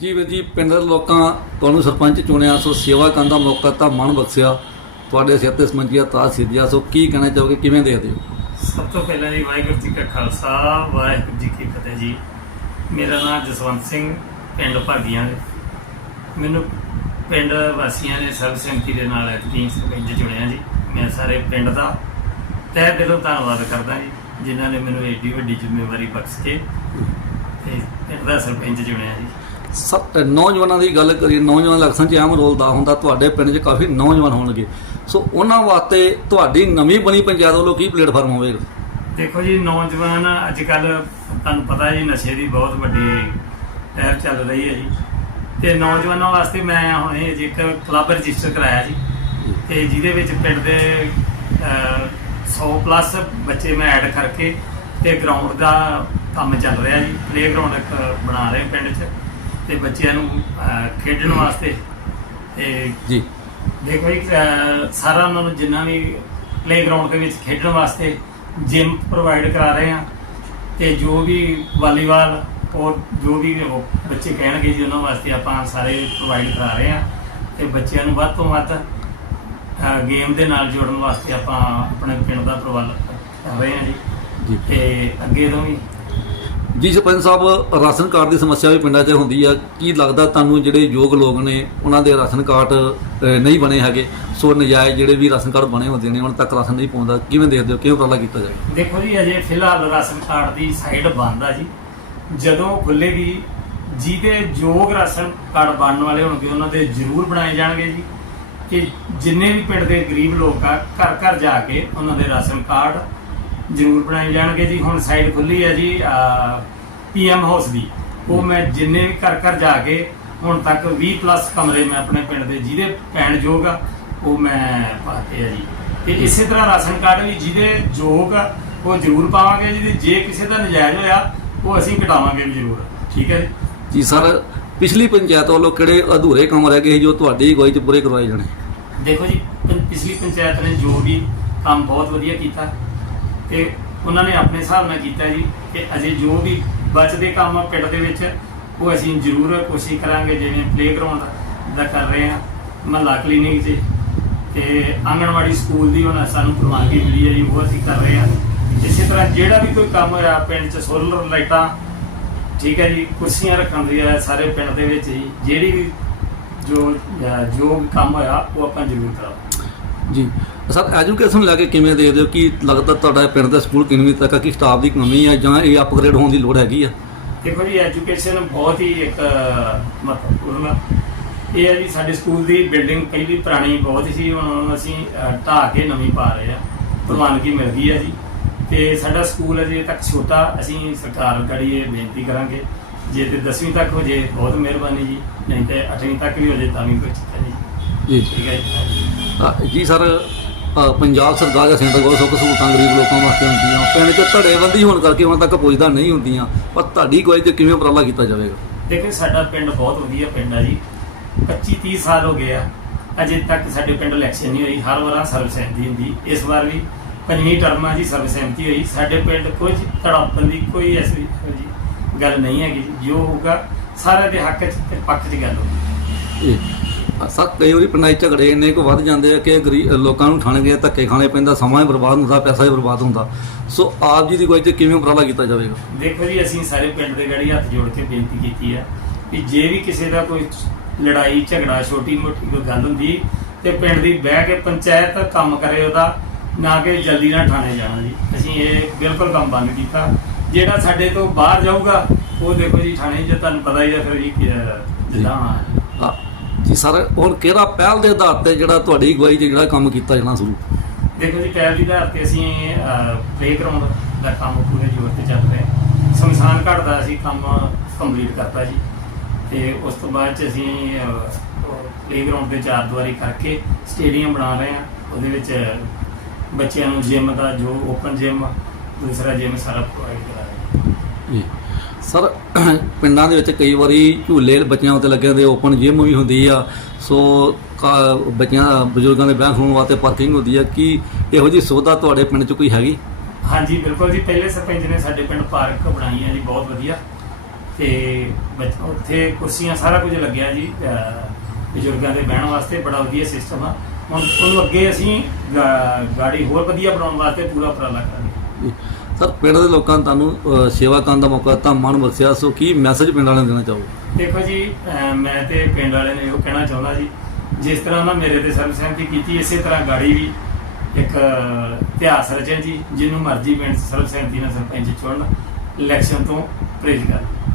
ਜੀ ਵੀਰ ਜੀ, ਪਿੰਡ ਦੇ ਲੋਕਾਂ ਤੁਹਾਨੂੰ ਸਰਪੰਚ ਚੁਣਿਆ, ਸੋ ਸੇਵਾ ਕਰਨ ਦਾ ਮੌਕਾ ਤਾਂ ਮਨ ਬਖਸ਼ਿਆ। ਤੁਹਾਡੇ ਸਿਰ ਤੇ ਸਮੰਜੀਆ ਤਾਜ ਸਿੱਧਿਆ ਸੋ ਕੀ ਕਹਿਣਾ ਚਾਹੋਗੇ, ਕਿਵੇਂ ਦੇਖਦੇ ਹੋ? ਸਭ ਤੋਂ ਪਹਿਲਾਂ ਜੀ, ਵਾਹਿਗੁਰੂ ਜੀ ਕਾ ਖਾਲਸਾ, ਵਾਹਿਗੁਰੂ ਜੀ ਕੀ ਫਤਿਹ ਜੀ। ਮੇਰਾ ਨਾਮ ਜਸਵੰਤ ਸਿੰਘ, ਪਿੰਡ ਭਾਗੀਆਂ ਮੈਨੂੰ ਪਿੰਡ ਵਾਸੀਆਂ ਨੇ ਸਰਬਸੰਮਤੀ ਦੇ ਨਾਲ ਐਤਕੀ ਸਰਪੰਚ ਚੁਣਿਆ ਜੀ। ਮੈਂ ਸਾਰੇ ਪਿੰਡ ਦਾ ਤਹਿ ਦਿਲੋਂ ਧੰਨਵਾਦ ਕਰਦਾ ਜੀ, ਜਿਨ੍ਹਾਂ ਨੇ ਮੈਨੂੰ ਏਡੀ ਵੱਡੀ ਜ਼ਿੰਮੇਵਾਰੀ ਬਖਸ਼ ਕੇ ਤੇ ਪਿੰਡ ਦਾ ਸਰਪੰਚ ਚੁਣਿਆ ਜੀ। ਨੌਜਵਾਨਾਂ ਦੀ ਗੱਲ ਕਰੀਏ ਨੌਜਵਾਨ ਇਲੈਕਸ਼ਨ 'ਚ ਅਹਿਮ ਰੋਲ ਦਾ ਹੁੰਦਾ ਤੁਹਾਡੇ ਪਿੰਡ 'ਚ ਕਾਫੀ ਨੌਜਵਾਨ ਹੋਣਗੇ। ਸੋ ਉਹਨਾਂ ਵਾਸਤੇ ਤੁਹਾਡੀ ਨਵੀਂ ਬਣੀ ਪੰਚਾਇਤ ਵੱਲੋਂ ਕੀ ਪਲੇਟਫਾਰਮ ਹੋਵੇਗਾ? ਦੇਖੋ ਜੀ ਨੌਜਵਾਨ ਅੱਜ ਕੱਲ ਤੁਹਾਨੂੰ ਪਤਾ ਜੀ ਨਸ਼ੇ ਦੀ ਬਹੁਤ ਵੱਡੀ ਲਹਿਰ ਚੱਲ ਰਹੀ ਹੈ ਜੀ। ਤੇ ਨੌਜਵਾਨਾਂ ਵਾਸਤੇ ਮੈਂ ਹੁਣੇ ਜੀ ਇੱਕ ਕਲੱਬ ਰਜਿਸਟਰ ਕਰਾਇਆ ਜੀ। ਤੇ ਜਿਹਦੇ ਵਿੱਚ ਪਿੰਡ ਦੇ ਅਹ, 100 ਪਲੱਸ ਬੱਚੇ ਮੈਂ ਐਡ ਕਰਕੇ ਤੇ ਗਰਾਊਂਡ ਦਾ ਕੰਮ ਚੱਲ ਰਿਹਾ ਜੀ। ਪਲੇਗਰਾਉਂਡ ਇੱਕ ਬਣਾ ਰਹੇ ਪਿੰਡ 'ਚ। ਤੇ ਬੱਚਿਆਂ ਨੂੰ ਅਹ, ਖੇਡਣ ਵਾਸਤੇ। ਤੇ ਜੀ। ਦੇਖੋ ਅਹ ਸਾਰਾ ਉਹਨਾਂ ਨੂੰ ਜਿੰਨਾ ਵੀ ਪਲੇਗਰਾਉਂਡ ਦੇ ਵਿੱਚ ਖੇਡਣ ਵਾਸਤੇ ਜਿਮ ਪ੍ਰੋਵਾਈਡ ਕਰਾ ਰਹੇ ਆ ਤੇ ਜੋ ਵੀ ਵਾਲੀਬਾਲ ਔਰ ਜੋ ਵੀ ਉਹ ਬੱਚੇ ਕਹਿਣਗੇ ਜੀ ਉਹਨਾਂ ਵਾਸਤੇ ਆਪਾਂ ਸਾਰੇ ਪ੍ਰੋਵਾਈਡ ਕਰਾ ਰਹੇ ਆ ਤੇ ਬੱਚਿਆਂ ਨੂੰ ਵੱਧ ਤੋਂ ਵੱਧ ਗੇਮ ਦੇ ਨਾਲ ਜੋੜਨ ਵਾਸਤੇ ਆਪਾਂ ਆਪਣੇ ਪਿੰਡ ਦਾ ਪ੍ਰਬੰਧ ਕਰ ਰਹੇ ਆ ਜੀ। ਜੀ। ਤੇ ਅੱਗੇ ਤੋਂ ਵੀ ਜੀ ਸਰਪੰਚ ਸਾਹਿਬ ਰਾਸ਼ਨ ਕਾਰਡ ਦੀ ਸਮੱਸਿਆ ਵੀ ਪਿੰਡਾਂ 'ਚ ਹੁੰਦੀ ਆ। ਕੀ ਲੱਗਦਾ ਤੁਹਾਨੂੰ ਜਿਹੜੇ ਯੋਗ ਲੋਕ ਨੇ ਉਹਨਾਂ ਦੇ ਰਾਸ਼ਨ ਕਾਰਡ ਅਹ, ਨਹੀਂ ਬਣੇ ਹੈਗੇ? ਸੋ ਨਜਾਇਜ਼ ਜਿਹੜੇ ਵੀ ਰਾਸ਼ਨ ਕਾਰਡ ਬਣੇ ਹੁੰਦੇ ਨੇ ਉਹਨਾਂ ਤੱਕ ਰਾਸ਼ਨ ਨਹੀਂ ਪਹੁੰਚਦਾ। ਕਿਵੇਂ ਦੇਖਦੇ ਹੋ? ਕਿਵੇਂ ਉਪਰਾਲਾ ਕੀਤਾ ਜਾਏ? ਦੇਖੋ ਜੀ ਅਜੇ ਫਿਲਹਾਲ ਰਾਸ਼ਨ ਕਾਰਡ ਦੀ ਸਾਈਡ ਬੰਦ ਆ ਜੀ। ਜਦੋਂ ਖੁੱਲੇਗੀ ਜਿਹਦੇ ਯੋਗ ਰਾਸ਼ਨ ਕਾਰਡ ਬਣਨ ਵਾਲੇ ਹੋਣਗੇ ਉਹਨਾਂ ਦੇ ਜ਼ਰੂਰ ਬਣਾਏ ਜਾਣਗੇ ਜੀ। ਕਿ ਜਿੰਨੇ ਵੀ ਪਿੰਡ ਦੇ ਗਰੀਬ ਲੋਕ ਆ ਘਰ ਘਰ ਜਾ ਕੇ ਉਹਨਾਂ ਦੇ ਰਾਸ਼ਨ ਕਾਰਡ ਜ਼ਰੂਰ ਬਣਾਏ ਜਾਣਗੇ ਜੀ। ਹੁਣ ਸਾਈਡ ਖੁੱਲੀ ਹੈ ਜੀ ਪੀਐਮ ਹਾਊਸ ਦੀ। ਉਹ ਮੈਂ ਜਿੰਨੇ ਵੀ ਘਰ ਘਰ ਜਾ ਕੇ ਹੁਣ ਤੱਕ 20 ਪਲੱਸ ਕਮਰੇ ਮੈਂ ਆਪਣੇ ਪਿੰਡ ਦੇ ਜਿਹਦੇ ਪੈਣ ਯੋਗ ਆ ਉਹ ਮੈਂ ਪਾਤੇ ਆ ਜੀ। ਤੇ ਇਸੇ ਤਰ੍ਹਾਂ ਰਾਸ਼ਨ ਕਾਰਡ ਵੀ ਜਿਹਦੇ ਯੋਗ ਆ ਉਹ ਜ਼ਰੂਰ ਪਾਵਾਂਗੇ ਜੀ ਜੇ ਕਿਸੇ ਦਾ ਨਜਾਇਜ਼ ਹੋਇਆ ਉਹ ਅਸੀਂ ਕਟਾਵਾਂਗੇ ਵੀ ਜ਼ਰੂਰ। ਠੀਕ ਹੈ ਜੀ? ਸਰ ਪਿਛਲੀ ਪੰਚਾਇਤ ਵੱਲੋਂ ਕਿਹੜੇ ਅਧੂਰੇ ਕੰਮ ਰਹਿ ਗਏ ਜੋ ਤੁਹਾਡੀ ਅਗਵਾਈ 'ਚ ਪੂਰੇ ਕਰਵਾਏ ਜਾਣੇ? ਦੇਖੋ ਜੀ ਪਿਛਲੀ ਪੰਚਾਇਤ ਨੇ ਜੋ ਵੀ ਕੰਮ ਬਹੁਤ ਵਧੀਆ ਕੀਤਾ। ਤੇ ਉਹਨਾਂ ਨੇ ਆਪਣੇ ਹਿਸਾਬ ਨਾਲ ਕੀਤਾ ਜੀ ਕਿ ਅਜੇ ਜੋ ਵੀ ਬਚਦੇ ਕੰਮ ਆ ਪਿੰਡ ਦੇ ਵਿੱਚ, ਉਹ ਅਸੀਂ ਜ਼ਰੂਰ ਕੋਸ਼ਿਸ਼ ਕਰਾਂਗੇ, ਜਿਵੇਂ ਪਲੇਗਰਾਉਂਡ ਦਾ ਕਰ ਰਹੇ ਹਾਂ। ਮਹੱਲਾ ਕਲੀਨਿਕ 'ਚ ਤੇ ਆਂਗਣਵਾੜੀ ਸਕੂਲ ਦੀ ਹੁਣ ਸਾਨੂੰ ਪ੍ਰਵਾਨਗੀ ਮਿਲੀ ਹੈ ਜੀ, ਉਹ ਅਸੀਂ ਕਰ ਰਹੇ ਹਾਂ। ਇਸੇ ਤਰ੍ਹਾਂ ਜਿਹੜਾ ਵੀ ਕੋਈ ਕੰਮ ਹੋਇਆ ਪਿੰਡ 'ਚ ਸੋਲਰ ਲਾਈਟਾਂ, ਠੀਕ ਹੈ ਜੀ, ਕੁਰਸੀਆਂ ਰੱਖਣ ਦੀ ਹੈ ਸਾਰੇ ਪਿੰਡ ਦੇ ਵਿੱਚ ਜੀ, ਜਿਹੜੀ ਵੀ ਜੋ ਜੋ ਵੀ ਕੰਮ ਹੋਇਆ, ਉਹ ਆਪਾਂ ਜ਼ਰੂਰ ਕਰਾਂਗੇ। ਜੀ। ਸਰ ਐਜੂਕੇਸ਼ਨ ਲੈ ਕੇ ਕਿਵੇਂ ਦੇਖਦੇ ਹੋ? ਕੀ ਲੱਗਦਾ ਤੁਹਾਡਾ ਪਿੰਡ ਦਾ ਸਕੂਲ ਕਿੰਨਵੀਂ ਤੱਕ ਕਿ ਸਟਾਫ ਦੀ ਕਮੀ ਆ ਜਾਂ ਇਹ ਅਪਗ੍ਰੇਡ ਹੋਣ ਦੀ ਲੋੜ ਹੈਗੀ ਆ? ਦੇਖੋ ਜੀ ਐਜੂਕੇਸ਼ਨ ਬਹੁਤ ਹੀ ਇੱਕ ਮਹੱਤਵਪੂਰਨ। ਇਹ ਹੈ ਜੀ ਸਾਡੇ ਸਕੂਲ ਦੀ ਬਿਲਡਿੰਗ ਪਹਿਲੀ ਪੁਰਾਣੀ ਬਹੁਤ ਸੀ ਹੁਣ ਅਸੀਂ ਢਾਹ ਕੇ ਨਵੀਂ ਪਾ ਰਹੇ ਆ। ਪ੍ਰਵਾਨਗੀ ਮਿਲ ਗਈ ਹੈ ਜੀ। ਤੇ ਸਾਡਾ ਸਕੂਲ ਅਜੇ ਤੱਕ ਛੋਟਾ ਅਸੀਂ ਸਰਕਾਰ ਗੜੀ ਇਹ ਬੇਨਤੀ ਕਰਾਂਗੇ। ਜੇ ਤੇ 10ਵੀਂ ਤੱਕ ਹੋ ਜੇ ਬਹੁਤ ਮਿਹਰਬਾਨੀ ਜੀ। ਨਹੀਂ ਤੇ 8ਵੀਂ ਤੱਕ ਵੀ ਹੋ ਜੇ ਤਾਂ ਵੀ ਕੋਈ ਚੱਕਰ ਨਹੀਂ। ਜੀ। ਠੀਕ ਹੈ ਜੀ ਸਰ ਪੰਜਾਬ ਸਰਕਾਰ ਜਾਂ ਸੈਂਟਰ ਕੋਲ ਸੁੱਖ ਸਹੂਲਤਾਂ ਗਰੀਬ ਲੋਕਾਂ ਵਾਸਤੇ ਹੁੰਦੀਆਂ ਪਿੰਡ 'ਚ ਧੜੇਬੰਦੀ ਹੋਣ ਕਰਕੇ ਉਹਨਾਂ ਤੱਕ ਪੁੱਜਦਾ ਨਹੀਂ ਹੁੰਦੀਆਂ ਪਰ ਤੁਹਾਡੀ ਕੋਈ 'ਚ ਕਿਵੇਂ ਉਪਰਾਲਾ ਕੀਤਾ ਜਾਵੇਗਾ? ਦੇਖੋ ਸਾਡਾ ਪਿੰਡ ਬਹੁਤ ਵਧੀਆ ਪਿੰਡ ਆ ਜੀ। 25 30 ਸਾਲ ਹੋ ਗਏ ਆ। ਅਜੇ ਤੱਕ ਸਾਡੇ ਪਿੰਡ ਇਲੈਕਸ਼ਨ ਨਹੀਂ ਹੋਈ ਹਰ ਵਾਰ ਸਰਬਸਹਿਮਤੀ ਹੁੰਦੀ। ਇਸ ਵਾਰ ਵੀ ਪੰਜਵੀਂ ਟਰਮ ਜੀ ਸਰਬਸਹਿਮਤੀ ਹੋਈ। ਸਾਡੇ ਪਿੰਡ ਕੁਝ ਤੜਪਣ ਦੀ ਕੋਈ ਐਸੀ ਗੱਲ ਨਹੀਂ ਹੈਗੀ। ਜੀ। ਹੋਊਗਾ ਸਾਰਿਆਂ ਦੇ ਹੱਕ 'ਚ ਤੇ ਪੱਖ 'ਚ ਗੱਲ ਹੋਊਗੀ। ਸਰ ਕਈ ਵਾਰੀ ਪਿੰਡਾਂ 'ਚ ਝਗੜੇ ਇੰਨੇ ਕੁ ਵੱਧ ਜਾਂਦੇ ਆ ਕਿ ਗਰੀਬ ਲੋਕਾਂ ਨੂੰ ਠਾਣੇ ਗਏ ਧੱਕੇ ਖਾਣੇ ਪੈਂਦਾ ਸਮਾਂ ਹੀ ਬਰਬਾਦ ਹੁੰਦਾ ਪੈਸਾ ਹੀ ਬਰਬਾਦ ਹੁੰਦਾ। ਸੋ ਆਪ ਜੀ ਦੀ ਕੋਈ 'ਚ ਕਿਵੇਂ ਉਪਰਾਲਾ ਕੀਤਾ ਜਾਵੇਗਾ? ਦੇਖੋ ਜੀ ਅਸੀਂ ਸਾਰੇ ਪਿੰਡ ਦੇ ਗੜੀ ਹੱਥ ਜੋੜ ਕੇ ਬੇਨਤੀ ਕੀਤੀ ਹੈ ਕਿ ਜੇ ਵੀ ਕਿਸੇ ਦਾ ਕੋਈ ਲੜਾਈ ਝਗੜਾ ਛੋਟੀ ਮੋਟੀ ਕੋਈ ਗੱਲ ਹੁੰਦੀ ਤੇ ਪਿੰਡ ਦੀ ਬਹਿ ਕੇ ਪੰਚਾਇਤ ਕੰਮ ਕਰੇ ਉਹਦਾ ਨਾ ਕਿ ਜਲਦੀ ਨਾਲ ਠਾਣੇ ਜਾਣਾ ਜੀ। ਅਸੀਂ ਇਹ ਬਿਲਕੁਲ ਕੰਮ ਬੰਦ ਕੀਤਾ। ਜਿਹੜਾ ਸਾਡੇ ਤੋਂ ਬਾਹਰ ਜਾਊਗਾ ਉਹ ਦੇਖੋ ਜੀ ਠਾਣੇ 'ਚ ਤੁਹਾਨੂੰ ਪਤਾ ਹੀ ਹੈ ਫਿਰ ਜੀ ਕੀ ਜਿੱਦਾਂ ਆ, ਜੀ। ਸਰ ਹੁਣ ਕਿਹੜਾ ਪਹਿਲ ਦੇ ਆਧਾਰ ਤੇ ਜਿਹੜਾ ਤੁਹਾਡੀ ਅਗਵਾਈ 'ਚ ਜਿਹੜਾ ਕੰਮ ਕੀਤਾ ਜਾਣਾ ਸ਼ੁਰੂ? ਦੇਖੋ ਜੀ ਪਹਿਲ ਦੀ ਆਧਾਰ ਤੇ ਅਸੀਂ ਪਲੇਗਰਾਉਂਡ ਦਾ ਕੰਮ ਪੂਰੇ ਜ਼ੋਰ ਤੇ ਚੱਲ ਰਿਹਾ ਸ਼ਮਸ਼ਾਨ ਘਾਟ ਦਾ ਅਸੀਂ ਕੰਮ ਕੰਪਲੀਟ ਕਰਤਾ ਜੀ। ਤੇ ਉਸ ਤੋਂ ਬਾਅਦ ਚ ਅਸੀਂ ਪਲੇਗਰਾਉਂਡ ਦੇ ਚਾਰ ਦੁਆਰੀ ਕਰਕੇ ਸਟੇਡੀਅਮ ਬਣਾ ਰਹੇ ਹਾਂ। ਉਹਦੇ ਵਿੱਚ ਬੱਚਿਆਂ ਨੂੰ ਜਿਮ ਦਾ ਜੋ ਓਪਨ ਜਿਮ ਦੂਸਰਾ ਜਿਮ ਸਾਰਾ ਪ੍ਰੋਵਾਈਡ ਕਰਾ ਰਹੇ ਹਾਂ। ਜੀ। ਸਰ ਪਿੰਡਾਂ ਦੇ ਵਿੱਚ ਕਈ ਵਾਰੀ ਝੂਲੇ ਬੱਚਿਆਂ ਉੱਤੇ ਲੱਗੇ ਹੁੰਦੇ ਓਪਨ ਜਿਮ ਵੀ ਹੁੰਦੀ ਆ। ਸੋ ਬੱਚਿਆਂ ਬਜ਼ੁਰਗਾਂ ਦੇ ਬੈਠਣ ਖਲੋਣ ਵਾਸਤੇ ਪਾਰਕਿੰਗ ਹੁੰਦੀ ਆ। ਕੀ ਇਹੋ ਜੀ ਸੁਵਿਧਾ ਤੁਹਾਡੇ ਪਿੰਡ 'ਚ ਕੋਈ ਹੈਗੀ? ਹਾਂਜੀ ਬਿਲਕੁਲ ਜੀ। ਪਹਿਲੇ ਸਰਪੰਚ ਨੇ ਸਾਡੇ ਪਿੰਡ ਪਾਰਕ ਬਣਾਈ ਹੈ ਜੀ ਬਹੁਤ ਵਧੀਆ। ਤੇ ਉੱਥੇ ਕੁਰਸੀਆਂ ਸਾਰਾ ਕੁਝ ਲੱਗਿਆ ਜੀ ਬਜ਼ੁਰਗਾਂ ਦੇ ਬਹਿਣ ਵਾਸਤੇ। ਬੜਾ ਵਧੀਆ ਸਿਸਟਮ ਆ। ਹੁਣ ਉਹਨੂੰ ਅੱਗੇ ਅਸੀਂ ਗਾੜੀ ਹੋਰ ਵਧੀਆ ਬਣਾਉਣ ਵਾਸਤੇ ਪੂਰਾ ਉਪਰਾਲਾ ਕਰਾਂਗੇ। ਸਰ ਪਿੰਡ ਦੇ ਲੋਕਾਂ ਨੇ ਤੁਹਾਨੂੰ ਅ, ਸੇਵਾ ਕਰਨ ਦਾ ਮੌਕਾ ਤਾਂ ਮਨ ਬਖਸ਼ਿਆ ਸੋ ਕੀ ਮੈਸੇਜ ਪਿੰਡ ਵਾਲਿਆਂ ਨੂੰ ਦੇਣਾ ਚਾਹੋਗੇ? ਦੇਖੋ ਜੀ ਅਹ ਮੈਂ ਤੇ ਪਿੰਡ ਵਾਲਿਆਂ ਨੂੰ ਇਹੋ ਕਹਿਣਾ ਚਾਹੁੰਦਾ ਜੀ ਜਿਸ ਤਰ੍ਹਾਂ ਉਹਨਾਂ ਮੇਰੇ ਤੇ ਸਰਬਸਹਿਮਤੀ ਕੀਤੀ ਇਸੇ ਤਰ੍ਹਾਂ ਗਾੜੀ ਵੀ ਇੱਕ ਇਤਿਹਾਸ ਰਚਿਆ ਜੀ ਜਿਹਨੂੰ ਮਰਜ਼ੀ ਪਿੰਡ ਸਰਬਸਹਿਮਤੀ ਨਾਲ ਸਰਪੰਚ ਚੁਣਨ ਇਲੈਕਸ਼ਨ ਤੋਂ ਪ੍ਰੇਜ ਕਰ